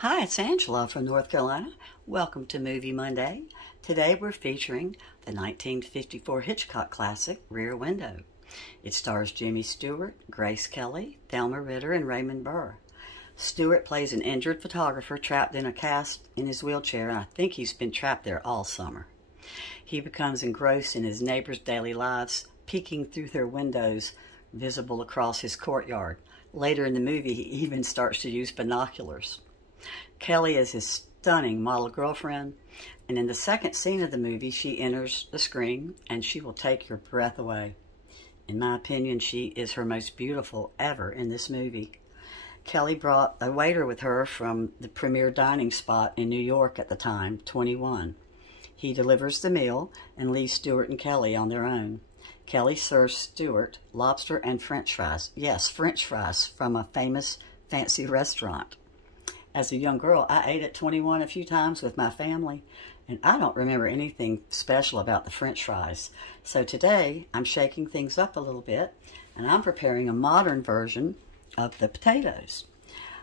Hi, it's Angela from North Carolina. Welcome to Movie Monday. Today we're featuring the 1954 Hitchcock classic, Rear Window. It stars Jimmy Stewart, Grace Kelly, Thelma Ritter, and Raymond Burr. Stewart plays an injured photographer trapped in a cast in his wheelchair, and I think he's been trapped there all summer. He becomes engrossed in his neighbors' daily lives, peeking through their windows visible across his courtyard. Later in the movie, he even starts to use binoculars. Kelly is his stunning model girlfriend, and in the second scene of the movie, she enters the screen, and she will take your breath away. In my opinion, she is her most beautiful ever in this movie. Kelly brought a waiter with her from the premier dining spot in New York at the time, 21. He delivers the meal and leaves Stewart and Kelly on their own. Kelly serves Stewart lobster and French fries. Yes, French fries from a famous fancy restaurant. As a young girl, I ate at 21 a few times with my family, and I don't remember anything special about the French fries. So today, I'm shaking things up a little bit, and I'm preparing a modern version of the potatoes.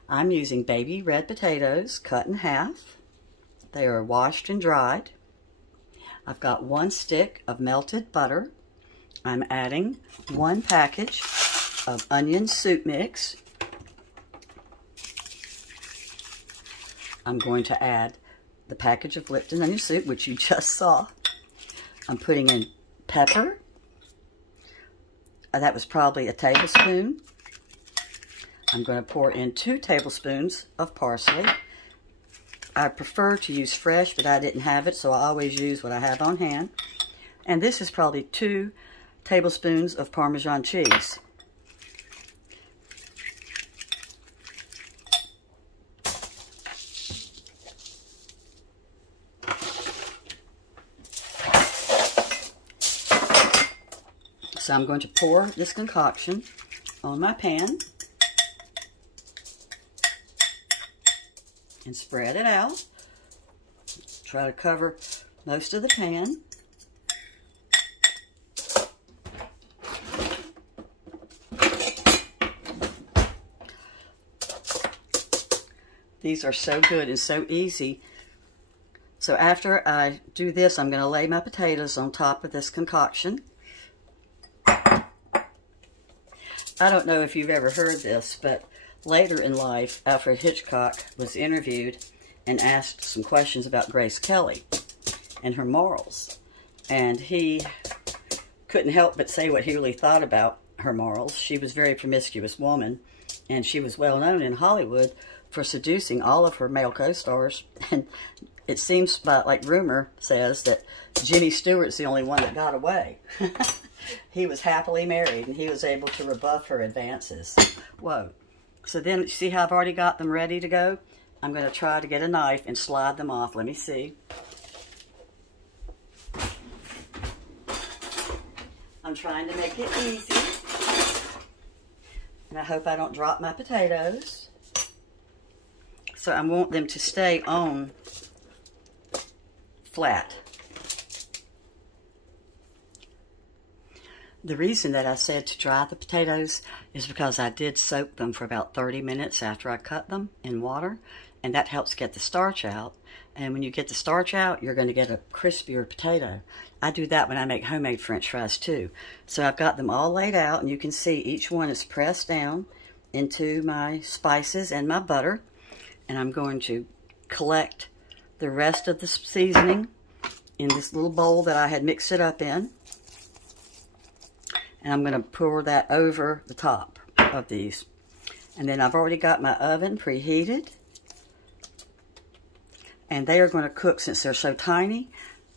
I'm using baby red potatoes cut in half. They are washed and dried. I've got 1 stick of melted butter. I'm adding 1 package of onion soup mix. I'm going to add the package of Lipton onion soup, which you just saw. I'm putting in pepper. That was probably a tablespoon. I'm going to pour in 2 tablespoons of parsley. I prefer to use fresh, but I didn't have it, so I always use what I have on hand. And this is probably 2 tablespoons of Parmesan cheese. So I'm going to pour this concoction on my pan and spread it out. Try to cover most of the pan. These are so good and so easy. So after I do this, I'm going to lay my potatoes on top of this concoction. I don't know if you've ever heard this, but later in life, Alfred Hitchcock was interviewed and asked some questions about Grace Kelly and her morals. And he couldn't help but say what he really thought about her morals. She was a very promiscuous woman, and she was well known in Hollywood for seducing all of her male co-stars. And it seems, like rumor says, that Jimmy Stewart's the only one that got away. He was happily married, and he was able to rebuff her advances. Whoa. So then, you see how I've already got them ready to go? I'm going to try to get a knife and slide them off. Let me see. I'm trying to make it easy. And I hope I don't drop my potatoes. So I want them to stay on flat. The reason that I said to dry the potatoes is because I did soak them for about 30 minutes after I cut them in water, and that helps get the starch out. And when you get the starch out, you're going to get a crispier potato. I do that when I make homemade French fries too. So I've got them all laid out, and you can see each one is pressed down into my spices and my butter. And I'm going to collect the rest of the seasoning in this little bowl that I had mixed it up in. And I'm going to pour that over the top of these. And then I've already got my oven preheated. And they are going to cook, since they're so tiny,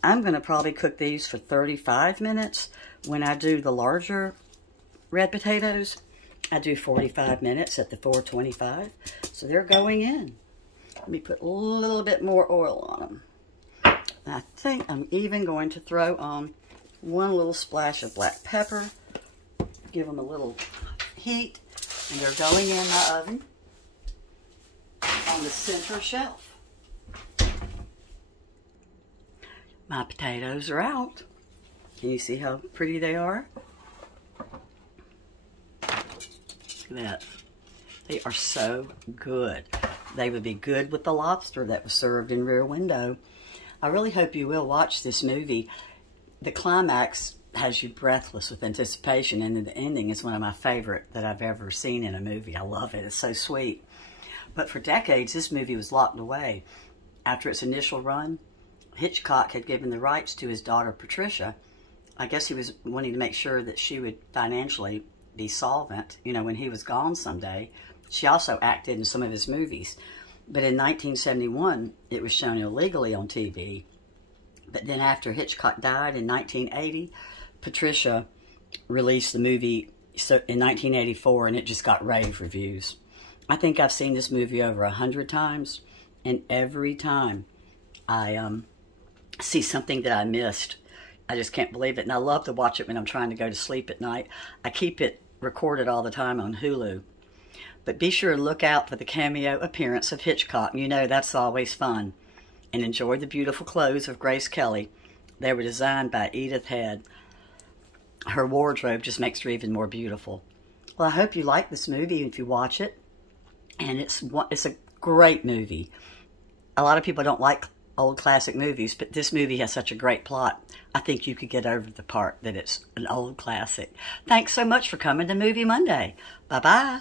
I'm going to probably cook these for 35 minutes. When I do the larger red potatoes, I do 45 minutes at the 425. So they're going in. Let me put a little bit more oil on them. I think I'm even going to throw on 1 little splash of black pepper. Give them a little heat, and they're going in my oven on the center shelf. My potatoes are out. Can you see how pretty they are? Look at that. They are so good. They would be good with the lobster that was served in Rear Window. I really hope you will watch this movie. The climax has you breathless with anticipation, and the ending is one of my favorite that I've ever seen in a movie. I love it. It's so sweet. But for decades, this movie was locked away. After its initial run, Hitchcock had given the rights to his daughter, Patricia. I guess he was wanting to make sure that she would financially be solvent, you know, when he was gone someday. She also acted in some of his movies. But in 1971, it was shown illegally on TV. But then after Hitchcock died in 1980, Patricia released the movie in 1984, and it just got rave reviews. I think I've seen this movie over 100 times, and every time I see something that I missed, I just can't believe it. And I love to watch it when I'm trying to go to sleep at night. I keep it recorded all the time on Hulu. But be sure to look out for the cameo appearance of Hitchcock. You know that's always fun. And enjoy the beautiful clothes of Grace Kelly. They were designed by Edith Head. Her wardrobe just makes her even more beautiful. Well, I hope you like this movie if you watch it. And it's a great movie. A lot of people don't like old classic movies, but this movie has such a great plot. I think you could get over the part that it's an old classic. Thanks so much for coming to Movie Monday. Bye-bye.